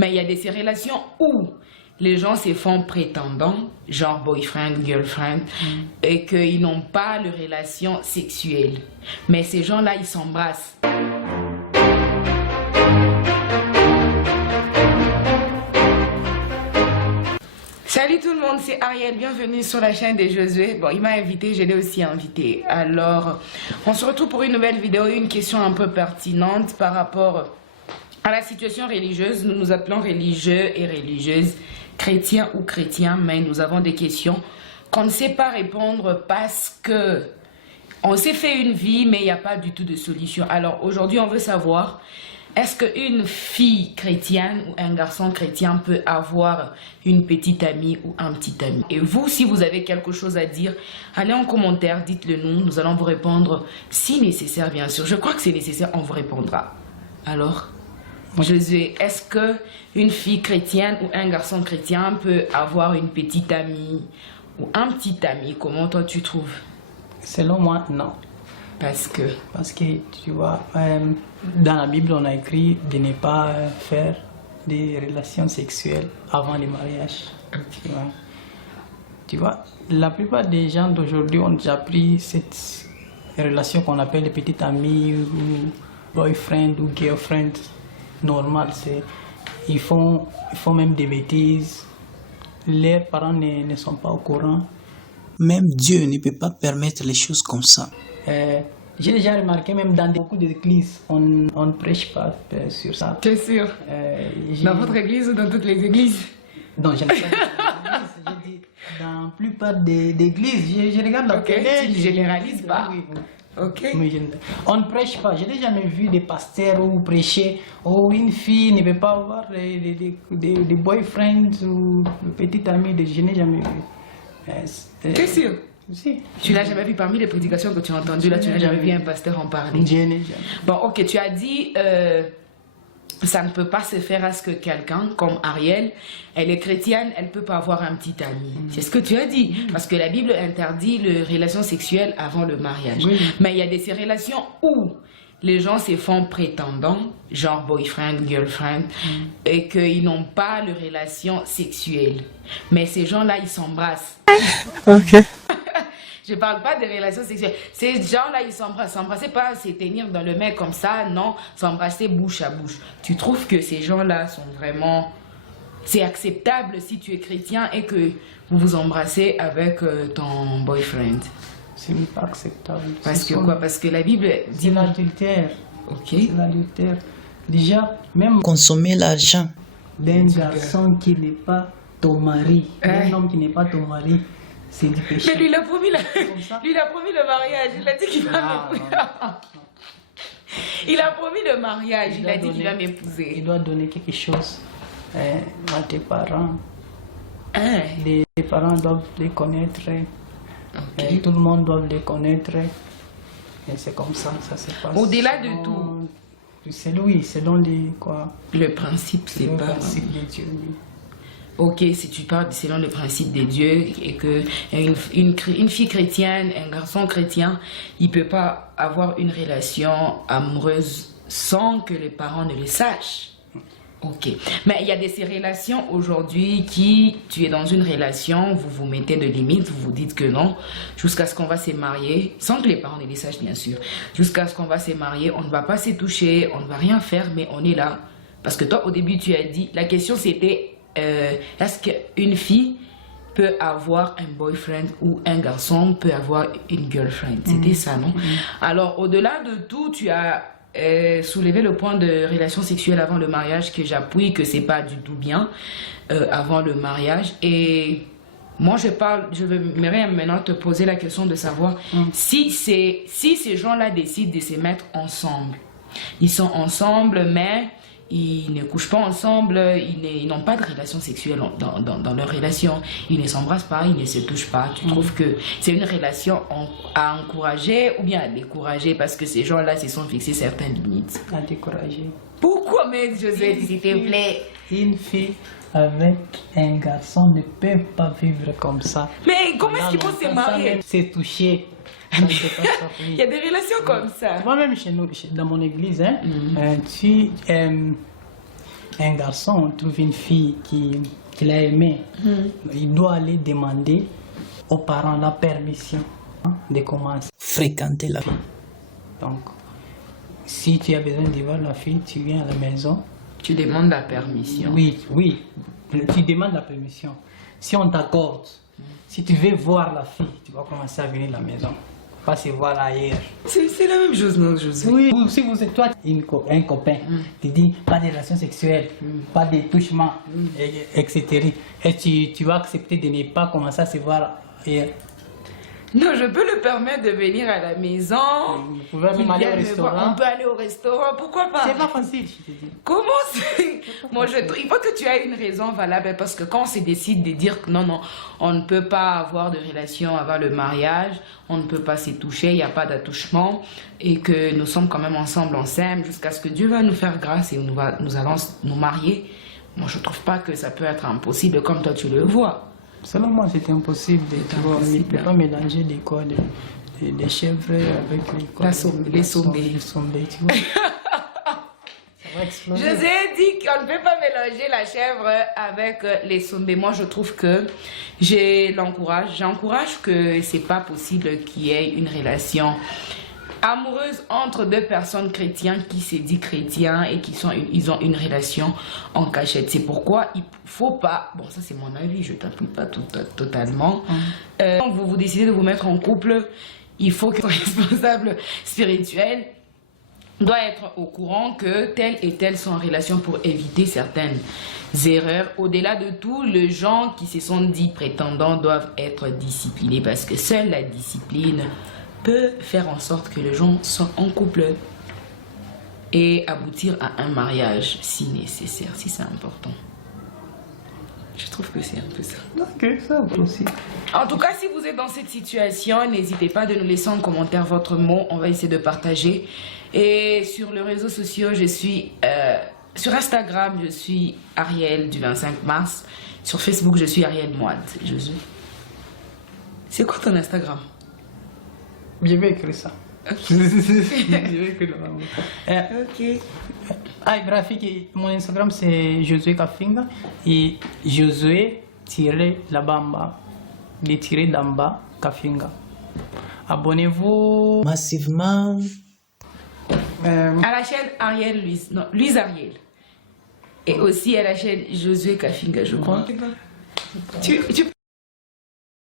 Mais il y a ces relations où les gens se font prétendants, genre boyfriend, girlfriend, et qu'ils n'ont pas de relation sexuelle. Mais ces gens-là, ils s'embrassent. Salut tout le monde, c'est Ariel, bienvenue sur la chaîne de Josué. Bon, il m'a invité, je l'ai aussi invité. Alors, on se retrouve pour une nouvelle vidéo, une question un peu pertinente par rapport à la situation religieuse. Nous nous appelons religieux et religieuses, chrétiens ou chrétiens, mais nous avons des questions qu'on ne sait pas répondre parce que on s'est fait une vie, mais il n'y a pas du tout de solution. Alors, aujourd'hui, on veut savoir... Est-ce qu'une fille chrétienne ou un garçon chrétien peut avoir une petite amie ou un petit ami? Et vous, si vous avez quelque chose à dire, allez en commentaire, dites-le nous. Nous allons vous répondre si nécessaire, bien sûr. Je crois que c'est nécessaire, on vous répondra. Alors, Josué, est-ce qu'une fille chrétienne ou un garçon chrétien peut avoir une petite amie ou un petit ami? Comment toi tu trouves? Selon moi, non. Parce que tu vois, dans la Bible, on a écrit de ne pas faire des relations sexuelles avant le mariage. Okay. Tu vois, la plupart des gens d'aujourd'hui ont déjà pris cette relation qu'on appelle les petites amies ou boyfriend ou girlfriend normale. Ils font même des bêtises. Leurs parents ne sont pas au courant. Même Dieu ne peut pas permettre les choses comme ça. J'ai déjà remarqué, même dans beaucoup d'églises, on ne prêche pas sur ça. C'est sûr. Dans votre église ou dans toutes les églises? Non, je n'ai pas dit dans l'église, j'ai dit dans la plupart des églises. Je regarde la télé. Tu ne généralises pas. Oui. Ok. On ne prêche pas. Je n'ai jamais vu des pasteurs ou prêcher. Oh, une fille ne peut pas avoir des boyfriends ou des petites amies. Je n'ai jamais vu. T'es sûr? Si. Tu n'as jamais vu parmi les prédications que tu as entendues, là, tu n'as jamais vu un pasteur en parler? Je n'ai jamais. Bon, ok, tu as dit, ça ne peut pas se faire à ce que quelqu'un, comme Ariel, elle est chrétienne, elle ne peut pas avoir un petit ami. C'est ce que tu as dit. Parce que la Bible interdit les relations sexuelles avant le mariage. Oui. Mais il y a ces relations où les gens se font prétendants, genre boyfriend, girlfriend, et qu'ils n'ont pas de relations sexuelles. Mais ces gens-là, ils s'embrassent. Ok. Je parle pas de relations sexuelles. Ces gens-là, ils s'embrassent. S'embrasser, pas se tenir dans le mec comme ça, non. S'embrasser bouche à bouche. Tu trouves que ces gens-là sont vraiment... C'est acceptable si tu es chrétien et que vous vous embrassez avec ton boyfriend? Ce n'est pas acceptable. Parce que quoi? Parce que la Bible dit... C'est l'adultère. Ok. C'est l'adultère. Déjà, même Consommer l'argent d'un garçon qui n'est pas ton mari, d'un homme qui n'est pas ton mari, c'est du péché. Mais lui, il a promis, lui, il a promis le mariage. Il a dit qu'il va m'épouser. Il a promis le mariage. Il a dit qu'il va m'épouser. Il doit donner quelque chose à tes parents. Les parents doivent les connaître. Okay. Tout le monde doit les connaître. Et c'est comme ça se passe. Au-delà de tout. C'est lui, selon les quoi. Le principe, c'est pas... Le principe de Dieu, oui. Ok, si tu parles selon le principe de Dieu et que une fille chrétienne, un garçon chrétien, il ne peut pas avoir une relation amoureuse sans que les parents ne le sachent. Ok, mais il y a ces relations aujourd'hui qui, tu es dans une relation, vous vous mettez de limites, vous vous dites que non, jusqu'à ce qu'on va se marier, sans que les parents ne le sachent bien sûr, jusqu'à ce qu'on va se marier, on ne va pas se toucher, on ne va rien faire, mais on est là. Parce que toi, au début, tu as dit, la question c'était... est-ce qu'une fille peut avoir un boyfriend ou un garçon peut avoir une girlfriend? C'était ça, non? Alors, au-delà de tout, tu as soulevé le point de relation sexuelle avant le mariage que j'appuie, que c'est pas du tout bien avant le mariage. Et moi, je vais maintenant te poser la question de savoir si ces gens-là décident de se mettre ensemble. Ils sont ensemble, mais... ils ne couchent pas ensemble, ils n'ont pas de relation sexuelle dans leur relation, ils ne s'embrassent pas, ils ne se touchent pas. Tu trouves que c'est une relation à encourager ou bien à décourager parce que ces gens-là se sont fixés certaines limites? À décourager. Pourquoi, mais Joseph, s'il te plaît? Une fille avec un garçon ne peut pas vivre comme ça. Mais comment est-ce qu'ils vont se marier? C'est touché. Il y a des relations comme ça. Moi-même, chez nous, dans mon église, un garçon trouve une fille qu'il a aimée, il doit aller demander aux parents la permission de commencer. Fréquenter la fille. Donc, si tu as besoin de voir la fille, tu viens à la maison. Tu demandes la permission. Oui, tu demandes la permission. Si on t'accorde, si tu veux voir la fille, tu vas commencer à venir à la maison. Pas se voir ailleurs. C'est la même chose, non, Josué? Oui, si vous êtes toi, un copain, tu dis pas de relations sexuelles, pas de touchements, etc. Et tu vas accepter de ne pas commencer à se voir ailleurs. Non, je peux le permettre de venir à la maison. Vous pouvez même aller au restaurant. On peut aller au restaurant, pourquoi pas? C'est pas facile, je te dis. Comment c'est? Moi, il faut que tu aies une raison valable parce que quand on se décide de dire que non, on ne peut pas avoir de relation avant le mariage, on ne peut pas se toucher, il n'y a pas d'attouchement et que nous sommes quand même ensemble, on s'aime jusqu'à ce que Dieu va nous faire grâce et nous allons nous marier. Moi, je ne trouve pas que ça peut être impossible comme toi tu le vois. Selon moi, c'est impossible. On ne peut pas mélanger les corps des chèvres avec les corps les sombés. Tu vois. Ça va exploser. Je vous ai dit qu'on ne peut pas mélanger la chèvre avec les sombés. Moi, je trouve que j'encourage que c'est pas possible qu'il y ait une relation amoureuse entre deux personnes chrétiennes qui se disent chrétiens et ils ont une relation en cachette. C'est pourquoi il faut pas, bon ça c'est mon avis, je t'appuie pas totalement. Quand vous décidez de vous mettre en couple, il faut que le responsable spirituel doit être au courant que telle et telle sont en relation pour éviter certaines erreurs. Au-delà de tout, les gens qui se sont dit prétendants doivent être disciplinés parce que seule la discipline peut faire en sorte que les gens soient en couple et aboutir à un mariage si nécessaire, si c'est important. Je trouve que c'est un peu ça. Ok, ça aussi. En tout cas, si vous êtes dans cette situation, n'hésitez pas de nous laisser en commentaire votre mot. On va essayer de partager. Et sur les réseaux sociaux, je suis... sur Instagram, je suis Ariel du 25 mars. Sur Facebook, je suis Ariel Moad. C'est quoi ton Instagram? Je vais écrire ça. Je vais écrire Ok. Graphique, mon Instagram c'est Josué Kafinga et Josué la bamba, les tirés d'en bas Kafinga. Abonnez-vous massivement à la chaîne Ariel Louise Ariel. Et aussi à la chaîne Josué Kafinga, je crois. Tu